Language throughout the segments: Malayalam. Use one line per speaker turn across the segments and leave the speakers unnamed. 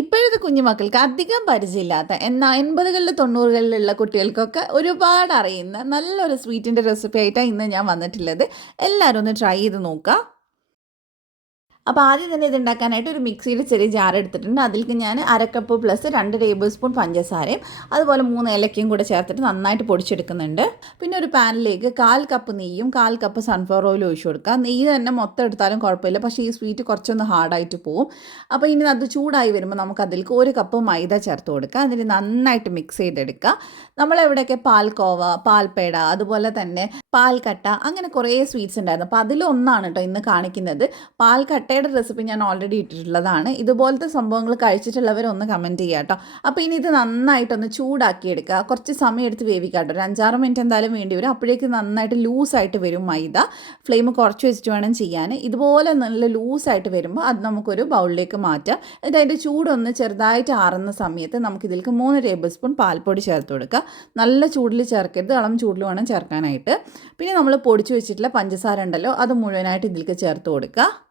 ഇപ്പോഴത്തെ കുഞ്ഞുമക്കൾക്ക് അധികം പരിചയമില്ലാത്ത എന്നാൽ എൺപതുകളിൽ തൊണ്ണൂറുകളിലുള്ള കുട്ടികൾക്കൊക്കെ ഒരുപാട് അറിയുന്ന നല്ലൊരു സ്വീറ്റിന്റെ റെസിപ്പി ആയിട്ടാണ് ഇന്ന് ഞാൻ വന്നിട്ടുള്ളത്. എല്ലാവരും ഒന്ന് ട്രൈ ചെയ്ത് നോക്കുക. അപ്പോൾ ആദ്യം തന്നെ ഇത് ഉണ്ടാക്കാനായിട്ട് ഒരു മിക്സിയിൽ ചെറിയ ജാർ എടുത്തിട്ടുണ്ട്. അതിലേക്ക് ഞാൻ അരക്കപ്പ് പ്ലസ് രണ്ട് ടേബിൾ സ്പൂൺ പഞ്ചസാരയും അതുപോലെ മൂന്ന് ഏലക്കയും കൂടെ ചേർത്തിട്ട് നന്നായിട്ട് പൊടിച്ചെടുക്കുന്നുണ്ട്. പിന്നെ ഒരു പാനിലേക്ക് കാൽ കപ്പ് നെയ്യും കാൽ കപ്പ് സൺഫ്ലവർ ഓയിലും ഒഴിച്ചു കൊടുക്കുക. നെയ്യ് തന്നെ മൊത്തം എടുത്താലും കുഴപ്പമില്ല. പക്ഷേ ഈ സ്വീറ്റ് കുറച്ചൊന്ന് ഹാർഡായിട്ട് പോവും. അപ്പോൾ ഇനി അത് ചൂടായി വരുമ്പോൾ നമുക്ക് അതിലേക്ക് ഒരു കപ്പ് മൈദ ചേർത്ത് കൊടുക്കുക. അതിന് നന്നായിട്ട് മിക്സ് ചെയ്തെടുക്കുക. നമ്മളെവിടെയൊക്കെ പാൽക്കോവ പാൽപ്പേട അതുപോലെ തന്നെ പാൽക്കട്ട അങ്ങനെ കുറേ സ്വീറ്റ്സ് ഉണ്ടായിരുന്നു. അപ്പോൾ അതിലൊന്നാണ് കേട്ടോ ഇന്ന് കാണിക്കുന്നത്. പാൽക്കട്ടയുടെ റെസിപ്പി ഞാൻ ഓൾറെഡി ഇട്ടിട്ടുള്ളതാണ്. ഇതുപോലത്തെ സംഭവങ്ങൾ കഴിച്ചിട്ടുള്ളവർ ഒന്ന് കമന്റ് ചെയ്യുക കേട്ടോ. അപ്പോൾ ഇനി ഇത് നന്നായിട്ടൊന്ന് ചൂടാക്കി എടുക്കുക കുറച്ച് സമയം എടുത്ത് വേവിക്കാം കേട്ടോ. ഒരു അഞ്ചാറ് മിനിറ്റ് എന്തായാലും വേണ്ടി വരും. അപ്പോഴേക്ക് നന്നായിട്ട് ലൂസായിട്ട് വരും മൈദ. ഫ്ലെയിം കുറച്ച് വെച്ചിട്ട് വേണം ചെയ്യാൻ. ഇതുപോലെ നല്ല ലൂസായിട്ട് വരുമ്പോൾ അത് നമുക്കൊരു ബൗളിലേക്ക് മാറ്റാം. എന്നിട്ട് അതിന്റെ ചൂടൊന്ന് ചെറുതായിട്ട് ആറുന്ന സമയത്ത് നമുക്കിതിലേക്ക് മൂന്ന് ടേബിൾ സ്പൂൺ പാൽപ്പൊടി ചേർത്ത് കൊടുക്കുക. നല്ല ചൂടിൽ ചേർക്കരുത്. ഇളം ചൂടിൽ വേണം ചേർക്കാനായിട്ട്. പിന്നെ നമ്മൾ പൊടിച്ച് വെച്ചിട്ടുള്ള പഞ്ചസാര ഉണ്ടല്ലോ അത് മുഴുവനായിട്ട് ഇതിലേക്ക് ചേർത്ത് കൊടുക്കുക.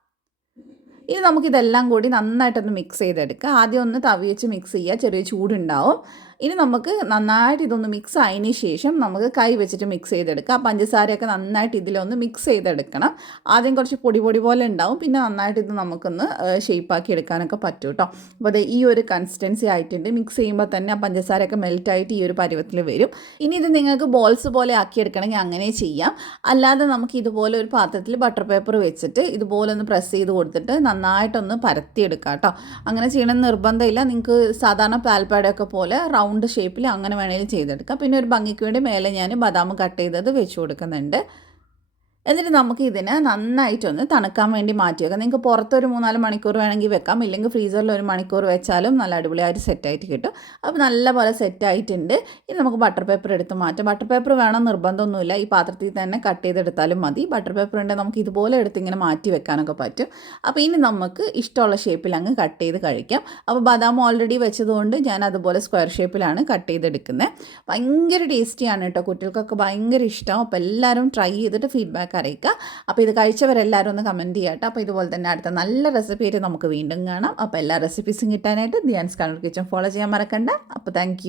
ഇനി നമുക്കിതെല്ലാം കൂടി നന്നായിട്ടൊന്ന് മിക്സ് ചെയ്തെടുക്കുക. ആദ്യം ഒന്ന് തവി വെച്ച് മിക്സ് ചെയ്യുക. ചെറിയ ചൂടുണ്ടാവും. ഇനി നമുക്ക് നന്നായിട്ട് ഇതൊന്ന് മിക്സ് ആയതിന് ശേഷം നമുക്ക് കൈ വെച്ചിട്ട് മിക്സ് ചെയ്തെടുക്കുക. പഞ്ചസാരയൊക്കെ നന്നായിട്ട് ഇതിലൊന്ന് മിക്സ് ചെയ്തെടുക്കണം. ആദ്യം കുറച്ച് പൊടി പൊടി പോലെ ഉണ്ടാവും. പിന്നെ നന്നായിട്ട് ഇത് നമുക്കൊന്ന് ഷേപ്പാക്കി എടുക്കാനൊക്കെ പറ്റും കേട്ടോ അപ്പോൾ അത് ഈ ഒരു കൺസിസ്റ്റൻസി ആയിട്ടുണ്ട്. മിക്സ് ചെയ്യുമ്പോൾ തന്നെ ആ പഞ്ചസാരയൊക്കെ മെൽറ്റായിട്ട് ഈ ഒരു പരുവത്തിൽ വരും. ഇനി ഇത് നിങ്ങൾക്ക് ബോൾസ് പോലെ ആക്കിയെടുക്കണമെങ്കിൽ അങ്ങനെ ചെയ്യാം. അല്ലാതെ നമുക്ക് ഇതുപോലെ ഒരു പാത്രത്തിൽ ബട്ടർ പേപ്പർ വെച്ചിട്ട് ഇതുപോലെ ഒന്ന് പ്രസ് ചെയ്ത് കൊടുത്തിട്ട് നന്നായിട്ടൊന്ന് പരത്തിയെടുക്കാം കേട്ടോ. അങ്ങനെ ചെയ്യണമെന്ന് നിർബന്ധമില്ല. നിങ്ങൾക്ക് സാധാരണ പാൽപ്പാടയൊക്കെ പോലെ റൗണ്ട് ഷേപ്പിൽ അങ്ങനെ വേണമെങ്കിൽ ചെയ്തെടുക്കാം. പിന്നെ ഒരു ഭംഗിക്ക് വേണ്ടി മേലെ ഞാൻ ബദാം കട്ട് ചെയ്തത് വെച്ച് കൊടുക്കുന്നുണ്ട്. എന്നിട്ട് നമുക്ക് ഇതിനെ നന്നായിട്ടൊന്ന് തണുക്കാൻ വേണ്ടി മാറ്റി വെക്കാം നിങ്ങൾക്ക് പുറത്തൊരു മൂന്നാൽ മണിക്കൂർ വേണമെങ്കിൽ വെക്കാം. ഇല്ലെങ്കിൽ ഫ്രീസറിൽ ഒരു മണിക്കൂർ വെച്ചാലും നല്ല അടിപൊളിയായിട്ട് സെറ്റായിട്ട് കിട്ടും. അപ്പോൾ നല്ലപോലെ സെറ്റായിട്ടുണ്ട്. ഇനി നമുക്ക് ബട്ടർ പേപ്പർ എടുത്ത് മാറ്റാം. ബട്ടർ പേപ്പർ വേണം നിർബന്ധമൊന്നുമില്ല. ഈ പാത്രത്തിൽ തന്നെ കട്ട് ചെയ്തെടുത്താലും മതി. ബട്ടർ പേപ്പർ ഉണ്ടെങ്കിൽ നമുക്ക് ഇതുപോലെ എടുത്ത് ഇങ്ങനെ മാറ്റി വെക്കാനൊക്കെ പറ്റും. അപ്പോൾ ഇനി നമുക്ക് ഇഷ്ടമുള്ള ഷേപ്പിൽ അങ്ങ് കട്ട് ചെയ്ത് കഴിക്കാം. അപ്പോൾ ബദാം ഓൾറെഡി വെച്ചതുകൊണ്ട് ഞാൻ അതുപോലെ സ്ക്വയർ ഷേപ്പിലാണ് കട്ട് ചെയ്തെടുക്കുന്നത്. ഭയങ്കര ടേസ്റ്റിയാണ് കേട്ടോ. കുട്ടികൾക്കൊക്കെ ഭയങ്കര ഇഷ്ടം. അപ്പോൾ എല്ലാവരും ട്രൈ ചെയ്തിട്ട് ഫീഡ്ബാക്ക് അറിയിക്കുക അപ്പോൾ ഇത് കഴിച്ചവരെല്ലാവരും ഒന്ന് കമന്റ് ചെയ്യാട്ടോ. അപ്പോൾ ഇതുപോലെ തന്നെ അടുത്ത നല്ല റെസിപ്പി ആയിട്ട് നമുക്ക് വീണ്ടും കാണാം. അപ്പോൾ എല്ലാ റെസിപ്പീസും കിട്ടാനായിട്ട് ധ്യാൻസ് കണ്ണൂർ കിച്ചൺ ഫോളോ ചെയ്യാൻ മറക്കണ്ട. അപ്പോൾ താങ്ക്